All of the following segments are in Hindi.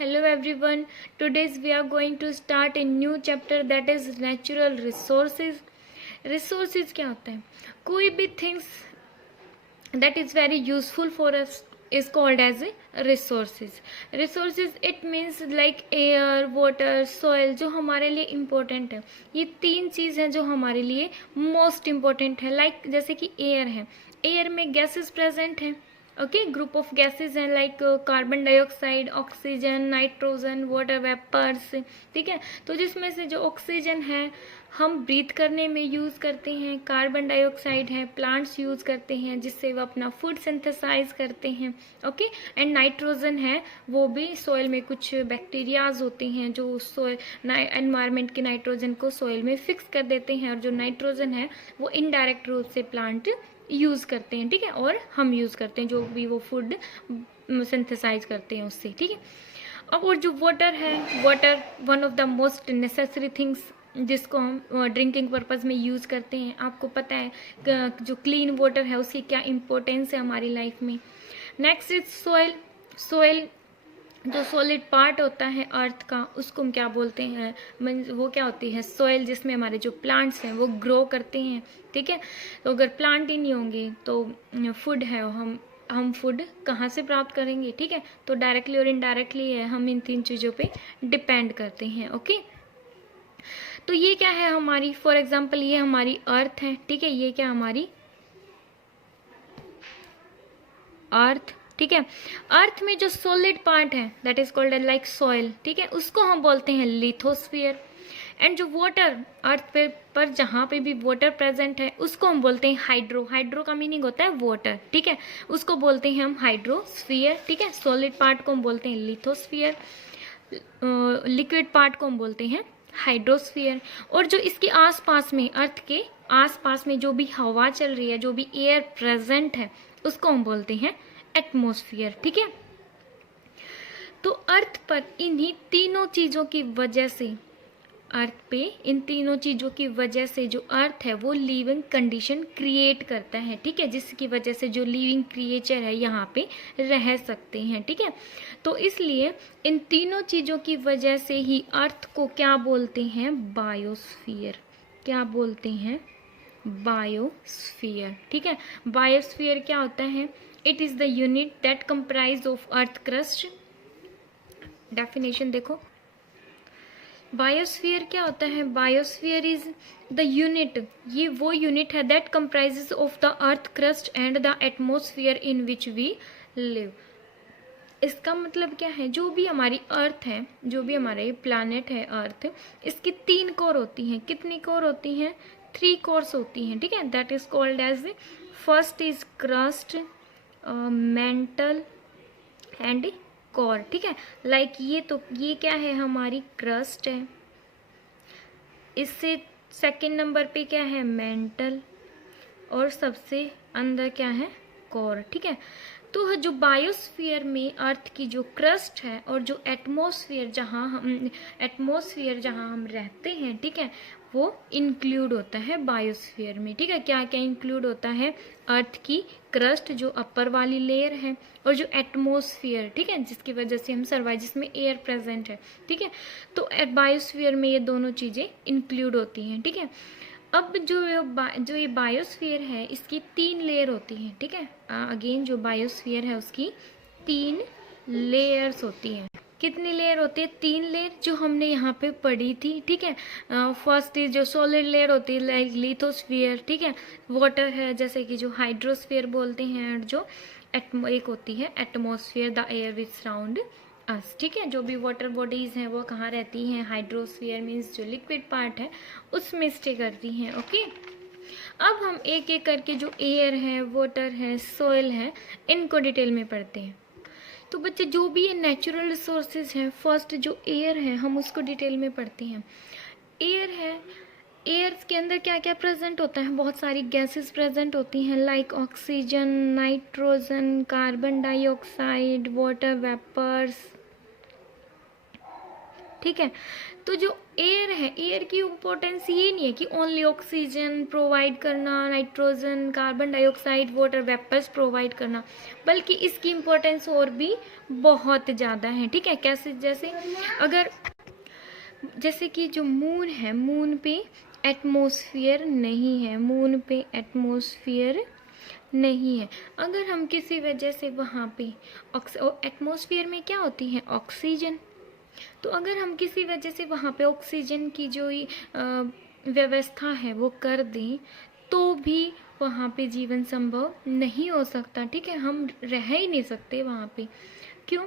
Hello everyone. Today's we are going to start a new chapter that is natural resources. Resources क्या होता है? कोई भी things that is very useful for us is called as resources. Resources it means like air, water, soil जो हमारे लिए important है. ये तीन चीज़ हैं जो हमारे लिए most important है. Like जैसे कि air है. एयर में गैसेस प्रेजेंट हैं. ओके, ग्रुप ऑफ गैसेस हैं like carbon dioxide, oxygen, nitrogen, water vapours. ठीक है, तो जिसमें से जो ऑक्सीजन है हम ब्रीथ करने में यूज़ करते हैं, कार्बन डाइऑक्साइड है प्लांट्स यूज़ करते हैं जिससे वो अपना फूड सिंथेसाइज करते हैं. ओके, एंड नाइट्रोजन है वो भी सॉइल में कुछ बैक्टीरियाज होते हैं जो सॉइल एनवायरनमेंट के नाइट्रोजन को सॉइल में फिक्स कर देते हैं, और जो नाइट्रोजन है वो इनडायरेक्ट रूप से प्लांट यूज़ करते हैं. ठीक है, और हम यूज़ करते हैं जो भी वो फूड सिंथेसाइज करते हैं उससे. ठीक है, अब और जो वाटर है, water one of the most necessary things जिसको हम ड्रिंकिंग पर्पज़ में यूज़ करते हैं. आपको पता है जो क्लीन वाटर है उसकी क्या इम्पोर्टेंस है हमारी लाइफ में. Next is soil. सॉइल जो सॉलिड पार्ट होता है अर्थ का उसको हम क्या बोलते हैं, वो क्या होती है सॉइल जिसमें हमारे जो प्लांट्स हैं वो ग्रो करते हैं. ठीक है, तो अगर प्लांट ही नहीं होंगे तो फूड है हम फूड कहाँ से प्राप्त करेंगे. ठीक है, तो डायरेक्टली और इनडायरेक्टली है हम इन तीन चीज़ों पे डिपेंड करते हैं. ओके, तो ये क्या है हमारी, फॉर एग्जांपल ये हमारी अर्थ है. ठीक है, ये क्या हमारी अर्थ. ठीक है, अर्थ में जो सॉलिड पार्ट है that is called like soil. ठीक है, उसको हम बोलते हैं लिथोस्फीयर. एंड जो वाटर अर्थ पे पर जहाँ पे भी वाटर प्रेजेंट है उसको हम बोलते हैं हाइड्रो. हाइड्रो का मीनिंग होता है वाटर. ठीक है, उसको बोलते हैं हम हाइड्रोस्फीयर. ठीक है, सॉलिड पार्ट को हम बोलते हैं लिथोस्फीयर, लिक्विड पार्ट को हम बोलते हैं हाइड्रोस्फीयर. और जो इसके आसपास में अर्थ के आसपास में जो भी हवा चल रही है, जो भी एयर प्रेजेंट है उसको हम बोलते हैं एटमॉस्फेयर. ठीक है, तो अर्थ पर इन्हीं तीनों चीज़ों की वजह से अर्थ पे इन तीनों चीज़ों की वजह से जो अर्थ है वो लिविंग कंडीशन क्रिएट करता है. ठीक है, जिसकी वजह से जो लिविंग क्रिएचर है यहाँ पे रह सकते हैं. ठीक है, तो इसलिए इन तीनों चीज़ों की वजह से ही अर्थ को क्या बोलते हैं, बायोस्फीयर. क्या बोलते हैं, बायोस्फीयर. ठीक है, बायोस्फीयर क्या होता है, it is the unit that comprise of earth crust. Definition देखो, बायोस्फीयर क्या होता है, बायोस्फीयर इज द यूनिट, ये वो यूनिट है that comprises of the earth crust and the atmosphere in which we live. इसका मतलब क्या है, जो भी हमारी अर्थ है, जो भी हमारा ये प्लानट है अर्थ, इसकी 3 कोर होती हैं. कितनी कोर होती हैं, 3 कोर्स होती हैं. ठीक है, that is called as first is crust, mantle and core. ठीक है, लाइक ये क्या है, हमारी क्रस्ट है. इससे सेकंड नंबर पे क्या है, मेंटल, और सबसे अंदर क्या है, कोर. ठीक है, तो जो बायोस्फीयर में अर्थ की जो क्रस्ट है और जो एटमॉस्फेयर जहाँ हम रहते हैं, ठीक है, वो इंक्लूड होता है बायोस्फीयर में. ठीक है, क्या क्या इंक्लूड होता है, अर्थ की क्रस्ट जो अपर वाली लेयर है और जो एटमॉस्फेयर. ठीक है, जिसकी वजह से हम सर्वाइव, जिसमें एयर प्रेजेंट है. ठीक है, तो बायोस्फीयर में ये दोनों चीज़ें इंक्लूड होती हैं. ठीक है, अब जो ये बायोस्फीयर है इसकी 3 लेयर होती हैं. ठीक है, अगेन जो बायोस्फीयर है उसकी 3 लेयर्स होती हैं. कितनी लेयर होती है, 3 लेयर जो हमने यहाँ पे पढ़ी थी. ठीक है, फर्स्ट इज जो सॉलिड लेयर होती है लाइक लिथोस्फीयर. ठीक है, वाटर है जैसे कि जो हाइड्रोस्फीयर बोलते हैं, और जो एक होती है atmosphere, the air which surround us. ठीक है, जो भी वाटर बॉडीज़ हैं वो कहाँ रहती हैं, हाइड्रोस्फीयर मीन्स जो लिक्विड पार्ट है उसमें स्टे करती हैं. ओके, अब हम एक एक करके जो एयर है, वाटर है, सॉइल है, इनको डिटेल में पढ़ते हैं. तो बच्चे जो भी ये नेचुरल रिसोर्सेज हैं, फर्स्ट जो एयर है हम उसको डिटेल में पढ़ते हैं. एयर है, एयर के अंदर क्या क्या प्रेजेंट होता है, बहुत सारी गैसेस प्रेजेंट होती हैं like oxygen, nitrogen, carbon dioxide, water vapours. ठीक है। तो जो एयर है, एयर की इम्पोर्टेंस ये नहीं है कि ओनली ऑक्सीजन प्रोवाइड करना, nitrogen, carbon dioxide, water vapours provide करना, बल्कि इसकी इम्पोर्टेंस और भी बहुत ज़्यादा है, ठीक है। कैसे? जैसे कि जो मून है, मून पे एटमॉस्फेयर नहीं है, मून पे एटमॉस्फेयर नहीं है। अगर हम किसी वजह से वहाँ पे एटमॉस्फेयर में क्या होती है? ऑक्सीजन। तो अगर हम किसी वजह से वहाँ पे ऑक्सीजन की जो व्यवस्था है वो कर दें, तो भी वहाँ पे जीवन संभव नहीं हो सकता, ठीक है। हम रह ही नहीं सकते वहाँ पे। क्यों?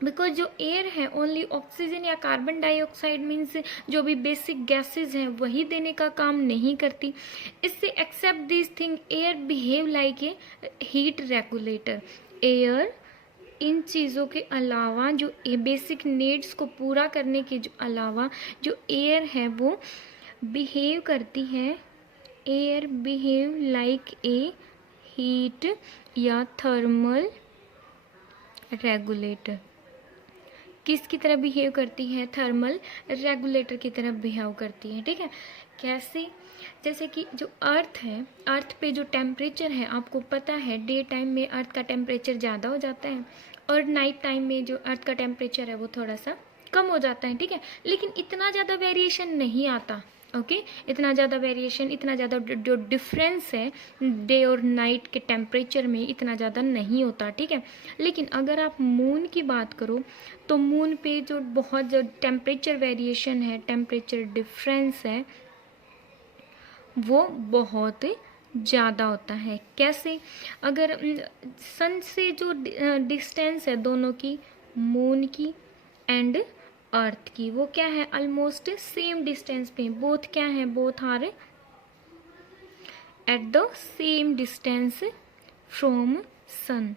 बिकॉज जो एयर है ओनली ऑक्सीजन या कार्बन डाइऑक्साइड मीन्स जो भी बेसिक गैसेज हैं वही देने का काम नहीं करती। इससे except this thing air behave like a heat regulator. Air इन चीज़ों के अलावा, जो बेसिक नीड्स को पूरा करने के जो अलावा जो एयर है वो बिहेव करती है, air behave like a heat या थर्मल रेगुलेटर। किसकी तरह बिहेव करती है? थर्मल रेगुलेटर की तरह बिहेव करती है, ठीक है। कैसे? जैसे कि जो अर्थ है, अर्थ पे जो टेम्परेचर है, आपको पता है डे टाइम में अर्थ का टेम्परेचर ज़्यादा हो जाता है और नाइट टाइम में जो अर्थ का टेम्परेचर है वो थोड़ा सा कम हो जाता है, ठीक है। लेकिन इतना ज़्यादा वेरिएशन नहीं आता, ओके। इतना ज़्यादा वेरिएशन, इतना ज़्यादा जो डिफरेंस है डे और नाइट के टेम्परेचर में इतना ज़्यादा नहीं होता, ठीक है। लेकिन अगर आप मून की बात करो तो मून पे जो बहुत जो टेम्परेचर वेरिएशन है, टेम्परेचर डिफरेंस है, वो बहुत ज़्यादा होता है। कैसे? अगर सन से जो डिस्टेंस है दोनों की, मून की एंड अर्थ की, वो क्या है? ऑलमोस्ट सेम डिस्टेंस पे। बोथ क्या है? Both are at the same distance from sun.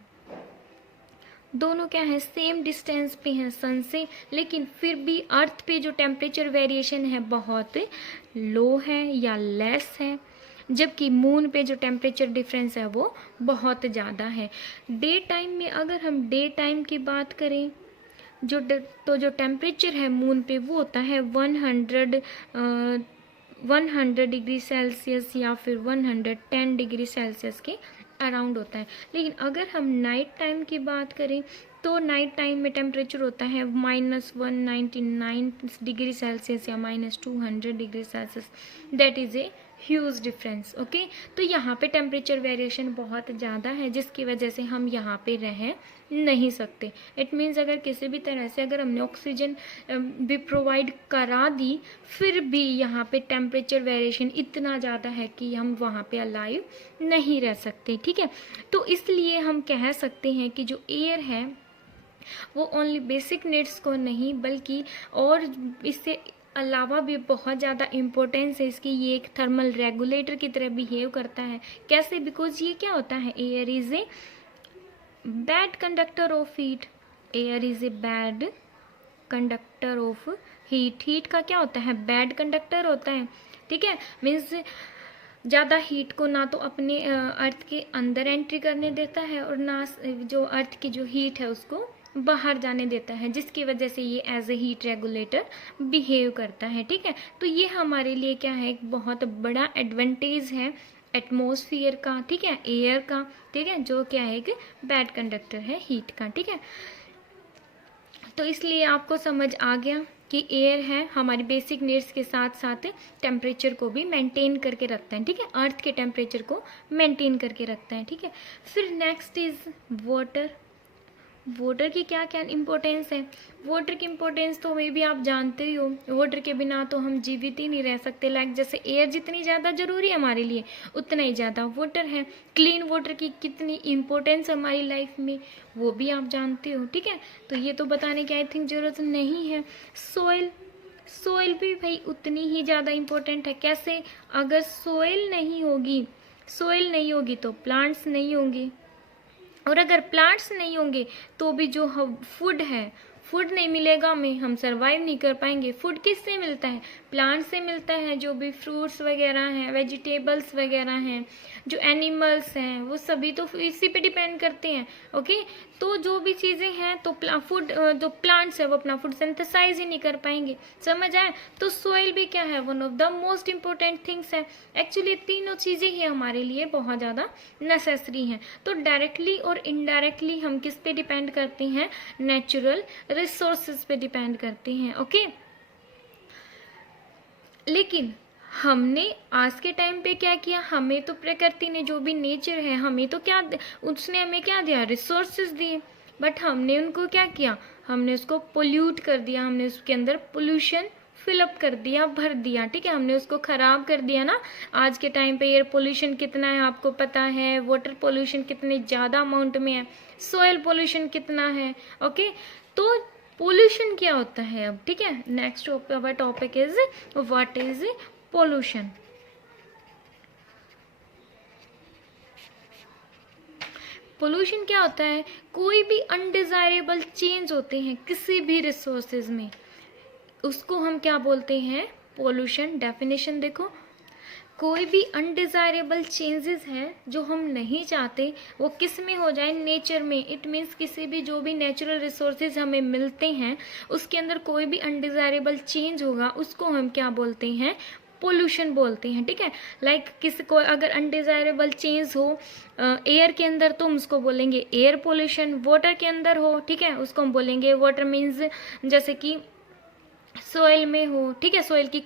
दोनों क्या है? सेम डिस्टेंस पे हैं सन से, लेकिन फिर भी अर्थ पे जो टेम्परेचर वेरिएशन है बहुत लो है या लेस है, जबकि मून पे जो टेम्परेचर डिफरेंस है वो बहुत ज़्यादा है। डे टाइम में अगर हम डे टाइम की बात करें तो जो टेम्परेचर है मून पे वो होता है 100 डिग्री सेल्सियस या फिर 110 डिग्री सेल्सियस के अराउंड होता है। लेकिन अगर हम नाइट टाइम की बात करें तो नाइट टाइम में टेम्परेचर होता है -199 डिग्री सेल्सियस या -200 degree Celsius. That is a huge difference, okay. तो यहाँ पे टेम्परेचर वेरिएशन बहुत ज़्यादा है, जिसकी वजह से हम यहाँ पे रह नहीं सकते। इट मीन्स अगर किसी भी तरह से अगर हमने ऑक्सीजन भी प्रोवाइड करा दी, फिर भी यहाँ पे टेम्परेचर वेरिएशन इतना ज़्यादा है कि हम वहाँ पे अलाइव नहीं रह सकते, ठीक है। तो इसलिए हम कह सकते हैं कि जो एयर है वो ओनली बेसिक नीड्स को नहीं, बल्कि और इससे अलावा भी बहुत ज़्यादा इम्पोर्टेंस है इसकी। ये एक थर्मल रेगुलेटर की तरह बिहेव करता है। कैसे? बिकॉज ये क्या होता है? Air is a bad conductor of heat. Air is a bad conductor of heat. Heat का क्या होता है? बैड कंडक्टर होता है, ठीक है। मीन्स ज़्यादा हीट को ना तो अपने अर्थ के अंदर एंट्री करने देता है और ना जो अर्थ की जो हीट है उसको बाहर जाने देता है, जिसकी वजह से ये as a heat regulator behave करता है, ठीक है। तो ये हमारे लिए क्या है? एक बहुत बड़ा एडवांटेज है एटमॉस्फेयर का, ठीक है, एयर का, ठीक है, जो क्या है? एक बैड कंडक्टर है हीट का, ठीक है। तो इसलिए आपको समझ आ गया कि एयर है हमारी बेसिक नीड्स के साथ साथ टेम्परेचर को भी मेंटेन करके रखता है, ठीक है। अर्थ के टेम्परेचर को मेंटेन करके रखता है, ठीक है। फिर नेक्स्ट इज वाटर। वाटर की क्या क्या इम्पोर्टेंस है? वाटर की इम्पोर्टेंस तो मे भी आप जानते ही हो। वाटर के बिना तो हम जीवित ही नहीं रह सकते। लाइक जैसे एयर जितनी ज़्यादा ज़रूरी है हमारे लिए, उतना ही ज़्यादा वाटर है। क्लीन वाटर की कितनी इम्पोर्टेंस हमारी लाइफ में, वो भी आप जानते हो, ठीक है। तो ये तो बताने की आई थिंक ज़रूरत नहीं है। सोइल, सोइल भी भाई उतनी ही ज़्यादा इम्पोर्टेंट है। कैसे? अगर सोइल नहीं होगी तो प्लांट्स नहीं होंगे, और अगर प्लांट्स नहीं होंगे तो भी जो फूड है, फूड नहीं मिलेगा हमें, हम सरवाइव नहीं कर पाएंगे। फूड किससे मिलता है? प्लांट से मिलता है। जो भी फ्रूट्स वगैरह हैं, वेजिटेबल्स वगैरह हैं, जो एनिमल्स हैं, वो सभी तो इसी पे डिपेंड करते हैं, ओके। तो जो भी चीज़ें हैं तो फूड जो प्लांट्स है वो अपना फूड सिंथेसाइज ही नहीं कर पाएंगे। समझ आए? तो सोइल भी क्या है, one of the most important things है। एक्चुअली तीनों चीज़ें ही हमारे लिए बहुत ज़्यादा नेसेसरी हैं। तो डायरेक्टली और इनडायरेक्टली हम किस पे डिपेंड करते हैं, नेचुरल रिसोर्सेज पे डिपेंड करते हैं। ओके, लेकिन हमने आज के टाइम पे क्या किया, हमें तो प्रकृति ने जो भी नेचर है हमें तो क्या, उसने हमें क्या दिया, रिसोर्सेज दिए, बट हमने उनको क्या किया, हमने उसको पोल्यूट कर दिया, हमने उसके अंदर पोल्यूशन फिलअप कर दिया, भर दिया। ठीक है, हमने उसको खराब कर दिया ना। आज के टाइम पे एयर पोल्यूशन कितना है आपको पता है, वाटर पोल्यूशन कितने ज़्यादा अमाउंट में है, सॉइल पोल्यूशन कितना है। ओके, तो पोल्यूशन क्या होता है अब, ठीक है। Next topic is what is pollution. Pollution क्या होता है, कोई भी अनडिजायरेबल चेंज होते हैं किसी भी रिसोर्सेज में, उसको हम क्या बोलते हैं, पोल्यूशन। डेफिनेशन देखो, कोई भी अनडिजायरेबल चेंजेस हैं जो हम नहीं चाहते वो किस में हो जाए, नेचर में। इट मीन्स किसी भी जो भी नेचुरल रिसोर्सेज हमें मिलते हैं उसके अंदर कोई भी अनडिजायरेबल चेंज होगा, उसको हम क्या बोलते हैं, पोल्यूशन बोलते हैं। ठीक है, लाइक किसी को अगर अनडिजायरेबल चेंज हो एयर के अंदर तो हम उसको बोलेंगे एयर पोल्यूशन। वाटर के अंदर हो, ठीक है, उसको हम बोलेंगे वाटर मीन्स, जैसे कि सोइल में हो, ठीक है, सोइल की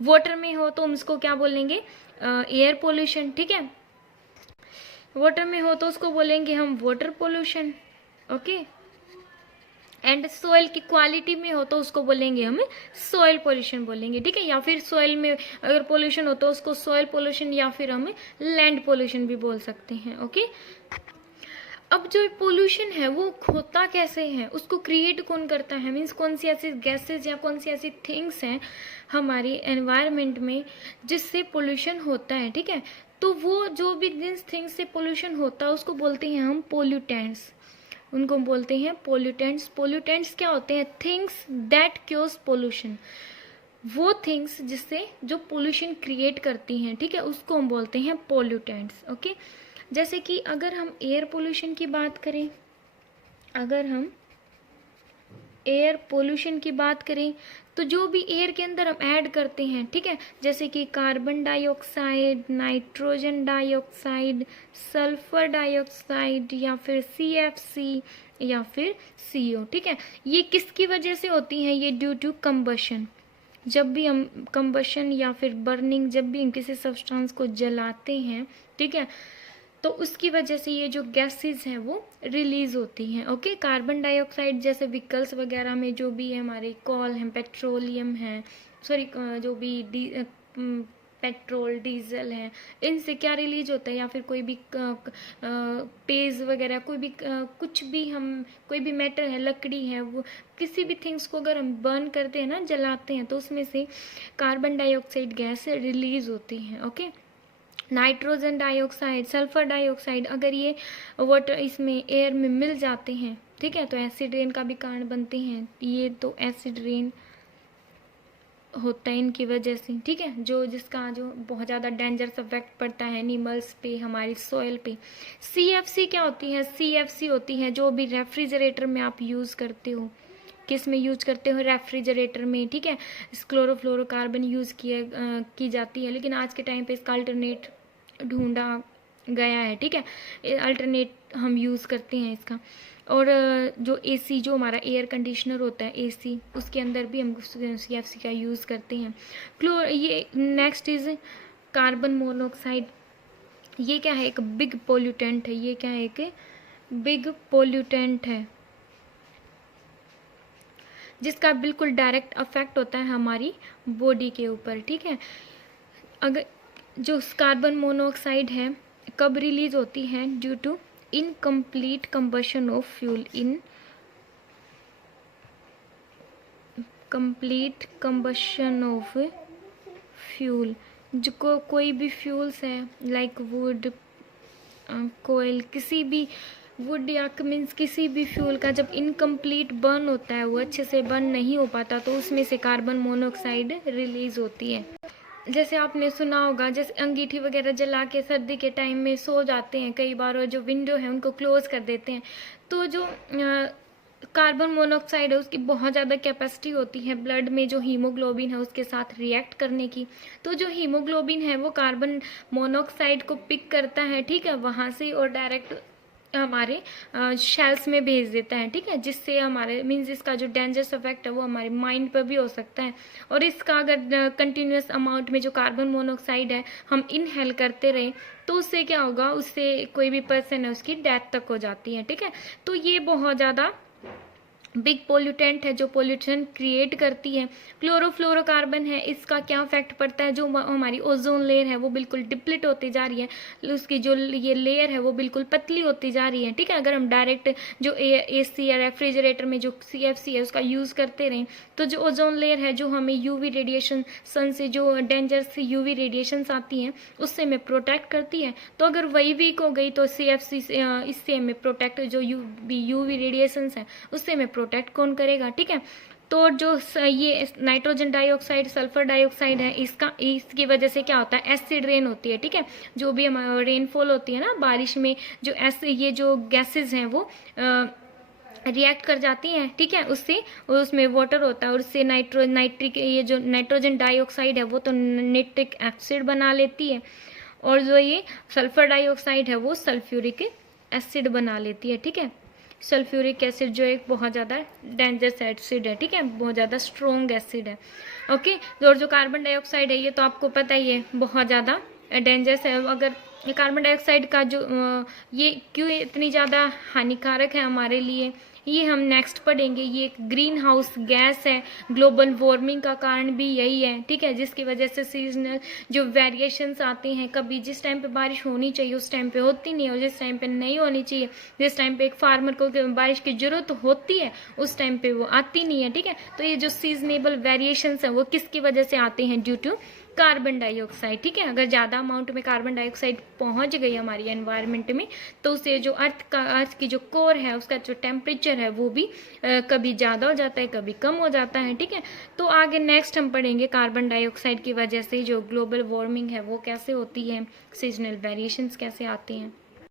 वाटर में हो तो हम उसको क्या बोलेंगे, एयर पोल्यूशन। ठीक है, वाटर में हो तो उसको बोलेंगे हम water pollution. Okay, and soil की क्वालिटी में हो तो उसको बोलेंगे हम सोइल पोल्यूशन बोलेंगे। ठीक है, या फिर सोइल में अगर पोल्यूशन हो तो उसको सोइल पोल्यूशन या फिर हम लैंड पोल्यूशन भी बोल सकते हैं। ओके, अब जो पोल्यूशन है वो होता कैसे है, उसको क्रिएट कौन करता है, मीन्स कौन सी ऐसी गैसेज या कौन सी ऐसी थिंग्स हैं हमारी एनवायरनमेंट में जिससे पोल्यूशन होता है। ठीक है, तो वो जो भी जिन थिंग्स से पोल्यूशन होता है उसको बोलते हैं हम पोल्यूटेंट्स, उनको बोलते हैं पोल्यूटेंट्स। पोल्यूटेंट्स क्या होते हैं, थिंग्स दैट क्योज पोल्यूशन, वो थिंग्स जिससे जो पोल्यूशन क्रिएट करती हैं। ठीक है, उसको हम बोलते हैं पोल्यूटेंट्स। ओके, जैसे कि अगर हम एयर पोल्यूशन की बात करें, अगर हम एयर पोल्यूशन की बात करें तो जो भी एयर के अंदर हम ऐड करते हैं, ठीक है, जैसे कि carbon dioxide, nitrogen dioxide, sulphur dioxide या फिर CFC या फिर CO। ठीक है, ये किसकी वजह से होती हैं, ये ड्यू टू कंबशन। जब भी हम कंबशन या फिर बर्निंग, जब भी हम किसी सब्सटेंस को जलाते हैं, ठीक है, तो उसकी वजह से ये जो गैसेस हैं वो रिलीज होती हैं। ओके, कार्बन डाइऑक्साइड जैसे व्हीकल्स वगैरह में जो भी है हमारे कोल हैं, पेट्रोलियम है, जो भी पेट्रोल डीजल है, इनसे क्या रिलीज होता है, या फिर कोई भी पेज वगैरह, कोई भी कुछ भी हम कोई भी मैटर है, लकड़ी है, वो किसी भी थिंग्स को अगर हम बर्न करते हैं ना, जलाते हैं, तो उसमें से कार्बन डाइऑक्साइड गैस रिलीज होती है। Okay, nitrogen dioxide, sulphur dioxide अगर ये वाटर इसमें एयर में मिल जाते हैं, ठीक है, तो एसिड रेन का भी कारण बनते हैं। ये तो एसिड रेन होता है इनकी वजह से। ठीक है, जिसका जो बहुत ज़्यादा डेंजरस इफेक्ट पड़ता है एनिमल्स पे, हमारी सॉइल पे। CFC क्या होती है, CFC होती है जो भी रेफ्रिजरेटर में आप यूज़ करते हो, किस में यूज करते हो, रेफ्रिजरेटर में। ठीक है, क्लोरोफ्लोरोकार्बन यूज़ की जाती है, लेकिन आज के टाइम पे इसका अल्टरनेट ढूंढा गया है। ठीक है, अल्टरनेट हम यूज़ करते हैं इसका। और जो AC, जो हमारा एयर कंडीशनर होता है AC, उसके अंदर भी हम CFC का यूज़ करते हैं। ये नेक्स्ट इज कार्बन मोनोऑक्साइड। ये क्या है, एक बिग पोल्यूटेंट है। ये क्या है, एक बिग पोल्यूटेंट है जिसका बिल्कुल डायरेक्ट अफेक्ट होता है हमारी बॉडी के ऊपर। ठीक है, अगर जो कार्बन मोनोऑक्साइड है कब रिलीज होती है, due to incomplete combustion of fuel, complete combustion of fuel. जो कोई भी फ्यूल्स है लाइक वुड, कोयल, किसी भी वुड या मीन्स किसी भी फ्यूल का जब इनकम्प्लीट बर्न होता है, वो अच्छे से बर्न नहीं हो पाता, तो उसमें से कार्बन मोनोऑक्साइड रिलीज होती है। जैसे आपने सुना होगा, जैसे अंगीठी वगैरह जला के सर्दी के टाइम में सो जाते हैं कई बार, और जो विंडो है उनको क्लोज कर देते हैं, तो जो कार्बन मोनोऑक्साइड है उसकी बहुत ज़्यादा कैपेसिटी होती है ब्लड में जो हीमोग्लोबिन है उसके साथ रिएक्ट करने की। तो जो हीमोग्लोबिन है वो कार्बन मोनोऑक्साइड को पिक करता है, ठीक है, वहाँ से, और डायरेक्ट हमारे शेल्स में भेज देता है, ठीक है, जिससे हमारे मीन्स इसका जो डेंजरस इफेक्ट है वो हमारे माइंड पर भी हो सकता है। और इसका अगर कंटिन्यूस अमाउंट में जो कार्बन मोनोऑक्साइड है हम इनहेल करते रहे तो उससे क्या होगा, उससे कोई भी पर्सन है उसकी डेथ तक हो जाती है, ठीक है। तो ये बहुत ज़्यादा बिग पोल्यूटेंट है जो पोल्यूशन क्रिएट करती है। क्लोरोफ्लोरोकार्बन है, इसका क्या इफेक्ट पड़ता है, जो हमारी ओजोन लेयर है वो बिल्कुल डिप्लीट होती जा रही है, उसकी जो ये लेयर है वो बिल्कुल पतली होती जा रही है, ठीक है। अगर हम डायरेक्ट जो एसी या रेफ्रिजरेटर में जो CFC है उसका यूज़ करते रहें तो जो ओजोन लेयर है, जो हमें यूवी रेडिएशन, सन से जो डेंजरस यूवी रेडिएशंस आती हैं उससे हमें प्रोटेक्ट करती है। तो अगर वही वीक हो गई तो CFC इससे हमें प्रोटेक्ट, जो यूवी रेडिएशंस हैं उससे हमें प्रोटेक्ट कौन करेगा, ठीक है। तो जो ये नाइट्रोजन डाइऑक्साइड, सल्फर डाइऑक्साइड है, इसकी वजह से क्या होता है, एसिड रेन होती है, ठीक है। जो भी हमारा रेनफॉल होती है ना बारिश में, जो ये जो गैसेज हैं वो रिएक्ट कर जाती हैं, ठीक है, उससे, और उसमें वाटर होता है और उससे नाइट्रिक, ये जो नाइट्रोजन डाइऑक्साइड है वो तो नाइट्रिक एसिड बना लेती है, और जो ये सल्फर डाइऑक्साइड है वो सल्फ्यूरिक एसिड बना लेती है, ठीक है। सल्फ्यूरिक एसिड जो एक बहुत ज़्यादा डेंजरस एसिड है, ठीक है, बहुत ज़्यादा स्ट्रॉन्ग एसिड है, ओके। और जो कार्बन डाइऑक्साइड है ये तो आपको पता ही है बहुत ज़्यादा डेंजरस है। अगर कार्बन डाइऑक्साइड का जो ये क्यों इतनी ज़्यादा हानिकारक है हमारे लिए, ये हम नेक्स्ट पढ़ेंगे। ये एक ग्रीन हाउस गैस है, ग्लोबल वार्मिंग का कारण भी यही है, ठीक है, जिसकी वजह से सीजनल जो वेरिएशंस आते हैं, कभी जिस टाइम पे बारिश होनी चाहिए उस टाइम पे होती नहीं, और जिस टाइम पे नहीं होनी चाहिए, जिस टाइम पे एक फार्मर को बारिश की जरूरत होती है उस टाइम पे वो आती नहीं है, ठीक है। तो ये जो सीजनेबल वेरिएशंस हैं वो किसकी वजह से आते हैं, ड्यू टू कार्बन डाइऑक्साइड, ठीक है। अगर ज़्यादा अमाउंट में कार्बन डाइऑक्साइड पहुंच गई हमारी एनवायरनमेंट में तो उससे जो अर्थ की जो कोर है उसका जो टेम्परेचर है वो भी कभी ज़्यादा हो जाता है, कभी कम हो जाता है, ठीक है। तो आगे नेक्स्ट हम पढ़ेंगे कार्बन डाइऑक्साइड की वजह से जो ग्लोबल वार्मिंग है वो कैसे होती है, सीजनल वेरिएशंस कैसे आते हैं।